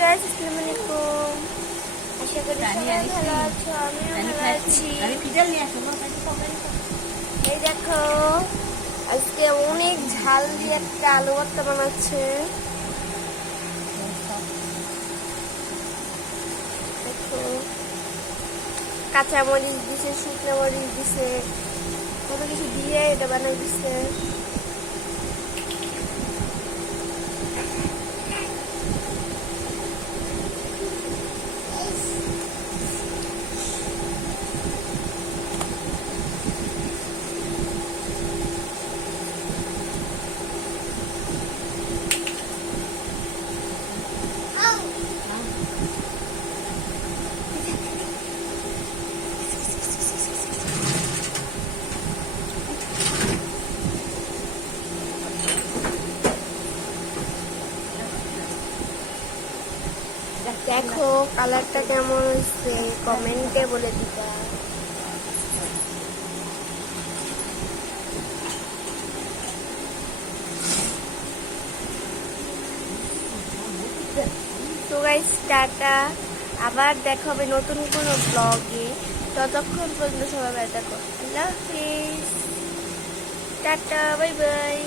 Guys, আসসালামু আলাইকুম। আশা করি সবাই ভালো আছো, আমিও ভালো আছি। এই দেখো, আজকে অনেক ঝাল দিয়ে একটা আলু ভর্তা বানাচ্ছে। দেখো, কাঁচা মরিচ দিছে, শুকনো মরিচ দিছে, কত কিছু দিয়ে এটা বানাই দিছে। দেখো কালারটা কেমন হয়েছে, কমেন্টে বলে দিবা। তো গাইস, টাটা, আবার দেখা হবে নতুন কোনো ব্লগে। ততক্ষণ পর্যন্ত সবাই ভালো থাকো। আল্লাহ হাফিজ, টাটা, বাই বাই।